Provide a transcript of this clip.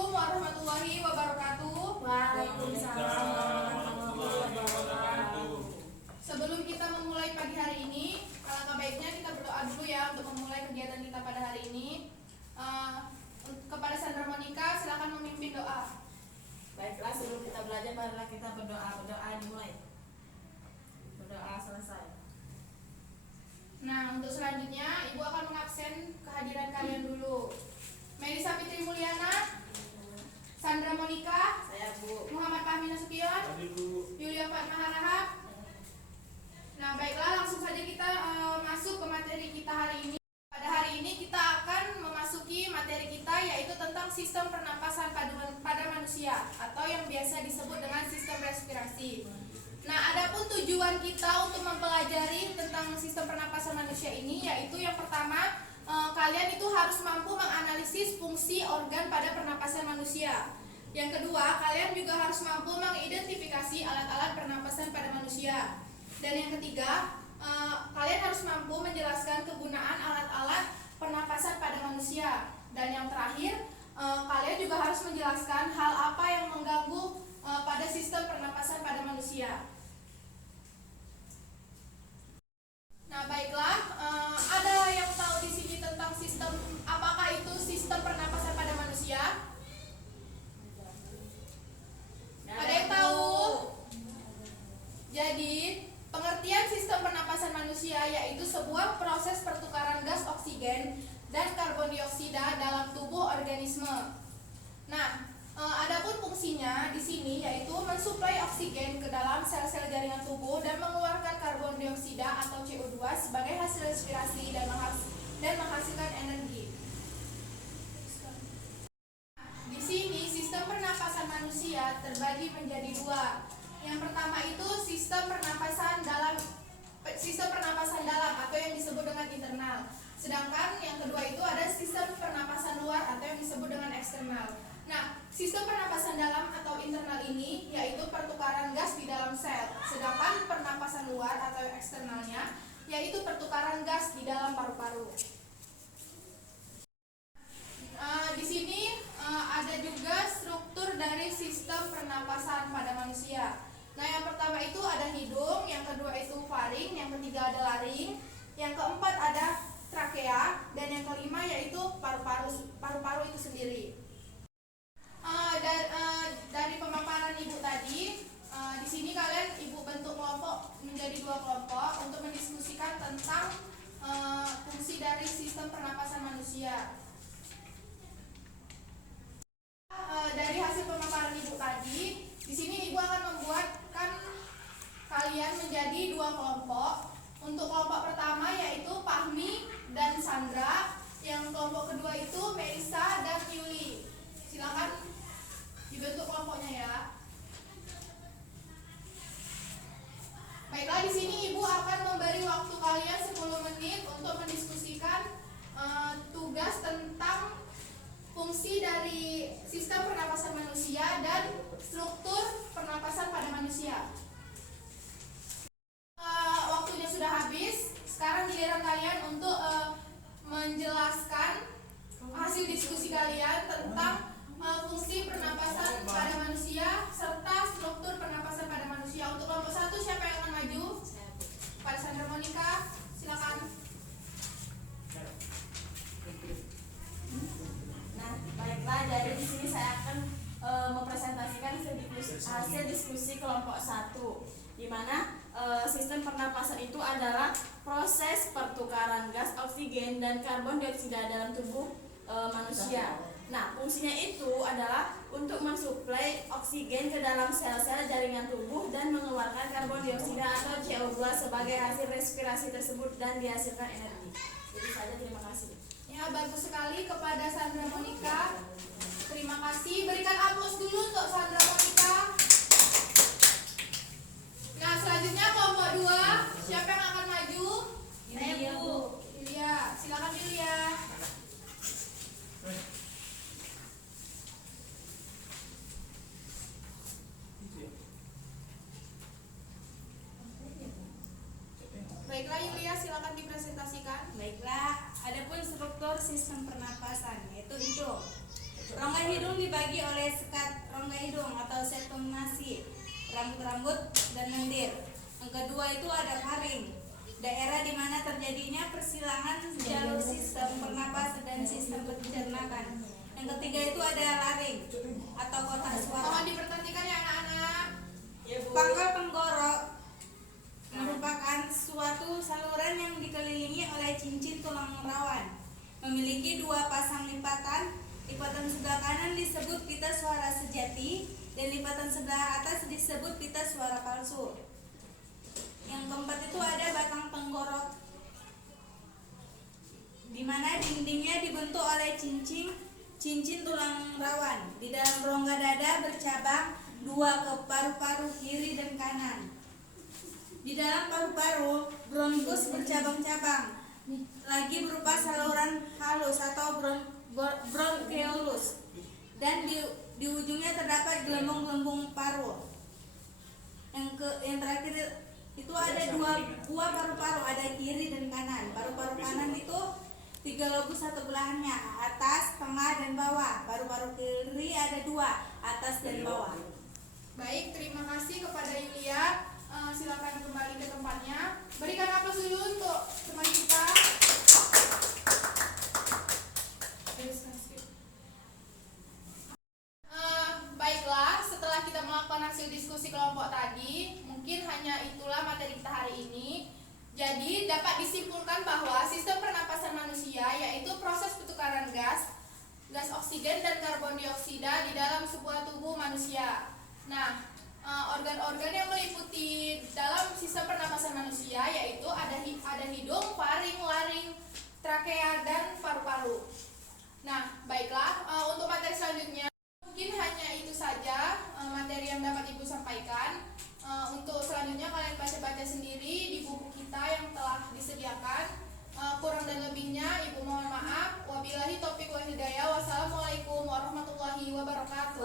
Assalamualaikum warahmatullahi wabarakatuh. Waalaikumsalam warahmatullahi wabarakatuh. Sebelum kita memulai pagi hari ini, alangkah baiknya kita berdoa dulu ya untuk memulai kegiatan kita pada hari ini. Kepada Sandra Monica, silakan memimpin doa. Baiklah, sebelum kita belajar, marilah kita berdoa. Berdoa dimulai. Berdoa selesai. Nah, untuk selanjutnya Ibu akan mengabsen kehadiran kalian dulu. Melisa Fitri Mulyana, Sandra Monica, Saya Bu. Muhammad Fahmi Nasution, Yulia Fatma Harahap. Nah, baiklah, langsung saja kita masuk ke materi kita hari ini. Pada hari ini kita akan memasuki materi kita, yaitu tentang sistem pernapasan pada manusia atau yang biasa disebut dengan sistem respirasi. Nah, adapun tujuan kita untuk mempelajari tentang sistem pernapasan manusia ini, yaitu yang pertama, kalian itu harus mampu menganalisis fungsi organ pada pernapasan manusia. Yang kedua, kalian juga harus mampu mengidentifikasi alat-alat pernapasan pada manusia. Dan yang ketiga, kalian harus mampu menjelaskan kegunaan alat-alat pernapasan pada manusia. Dan yang terakhir, kalian juga harus menjelaskan hal apa yang mengganggu pada sistem pernapasan pada manusia. Nah, baiklah, ada yang tahu di sini tentang sistem, apakah itu sistem pernapasan pada manusia? Ada yang tahu? Jadi, pengertian sistem pernapasan manusia yaitu sebuah proses pertukaran gas oksigen dan karbon dioksida dalam tubuh organisme. Nah, adapun fungsinya di sini yaitu mensuplai oksigen ke dalam sel-sel jaringan tubuh dan mengeluarkan karbon dioksida atau CO2 sebagai hasil respirasi dan menghasilkan energi. Di sini sistem pernapasan manusia terbagi menjadi dua. Yang pertama itu sistem pernapasan dalam atau yang disebut dengan internal. Sedangkan yang kedua itu ada sistem pernapasan luar atau yang disebut dengan eksternal. Nah, sistem pernapasan dalam atau internal ini yaitu pertukaran gas di dalam sel. Sedangkan pernapasan luar atau eksternalnya yaitu pertukaran gas di dalam paru-paru. Di sini ada juga struktur dari sistem pernapasan pada manusia. Nah, yang pertama itu ada hidung, yang kedua itu faring, yang ketiga ada laring, yang keempat ada trakea, dan yang kelima yaitu paru-paru itu sendiri. Dari pemaparan Ibu tadi, di sini kalian Ibu bentuk kelompok menjadi dua kelompok untuk mendiskusikan tentang fungsi dari sistem pernapasan manusia. Dari hasil pemaparan Ibu tadi, di sini Ibu akan membuatkan kalian menjadi dua kelompok. Untuk kelompok pertama yaitu Fahmi dan Sandra, yang kelompok kedua itu Melisa dan Yuli. Silakan dibentuk kelompoknya ya. Baiklah, di sini Ibu akan memberi waktu kalian 10 menit untuk mendiskusikan tugas tentang fungsi dari sistem pernapasan manusia dan struktur pernapasan pada manusia. Waktunya sudah habis. Sekarang giliran kalian untuk menjelaskan hasil diskusi kalian tentang fungsi pernapasan pada manusia serta struktur pernapasan pada manusia. Untuk kelompok 1, siapa yang akan maju? Pada Sandra Monica, silakan. Nah, baiklah, jadi di sini saya akan mempresentasikan hasil diskusi kelompok 1, di mana sistem pernapasan itu adalah proses pertukaran gas oksigen dan karbon dioksida dalam tubuh manusia. Nah, fungsinya itu adalah untuk mensuplai oksigen ke dalam sel-sel jaringan tubuh dan mengeluarkan karbon dioksida atau CO2 sebagai hasil respirasi tersebut dan dihasilkan energi. Jadi saja, terima kasih. Ya, bagus sekali kepada Sandra Monica. Terima kasih. Berikan aplaus dulu untuk Sandra Monica. Nah, selanjutnya kelompok 2. Siapa yang akan maju? Saya, Bu. Yulia, silakan Yulia. Baiklah Yulia, silakan dipresentasikan. Baiklah, adapun struktur sistem pernapasan yaitu hidung. Rongga hidung dibagi oleh sekat rongga hidung atau septum nasib, rambut-rambut, dan lendir. Yang kedua itu ada faring, daerah di mana terjadinya persilangan jalur sistem pernapasan dan sistem pencernaan. Yang ketiga itu ada laring atau kotak suara. Mohon diperhatikan ya anak-anak. Pangkal tenggorok merupakan suatu saluran yang dikelilingi oleh cincin tulang rawan. Memiliki dua pasang lipatan. Lipatan sebelah kanan disebut pita suara sejati dan lipatan sebelah atas disebut pita suara palsu. Yang keempat itu ada batang tenggorok, di mana dindingnya dibentuk oleh cincin tulang rawan. Di dalam rongga dada bercabang dua ke paru-paru kiri dan kanan. Di dalam paru-paru bronkus bercabang-cabang lagi berupa saluran halus atau bronkeolus, dan di ujungnya terdapat gelembung-gelembung paru. Yang terakhir itu ada dua buah paru-paru, ada kiri dan kanan. Paru-paru kanan itu 3 lobus satu belahannya, atas, tengah, dan bawah. Paru-paru kiri ada 2, atas dan bawah. Baik, terima kasih kepada Yulia. Silakan kembali ke tempatnya. Berikan aplaus dulu untuk teman kita. Baiklah, setelah kita melakukan hasil diskusi kelompok tadi, mungkin hanya itulah materi kita hari ini. Jadi dapat disimpulkan bahwa sistem pernapasan manusia yaitu proses pertukaran gas oksigen dan karbon dioksida di dalam sebuah tubuh manusia. Nah, organ-organ yang meliputi dalam sistem pernapasan manusia yaitu ada hidung, faring, laring, trakea, dan paru-paru. Nah, baiklah, untuk materi selanjutnya mungkin hanya itu saja materi yang dapat Ibu sampaikan. Untuk selanjutnya kalian baca-baca sendiri di buku kita yang telah disediakan. Kurang dan lebihnya Ibu mohon maaf. Wabillahi taufiq wal hidayah. Wassalamualaikum warahmatullahi wabarakatuh.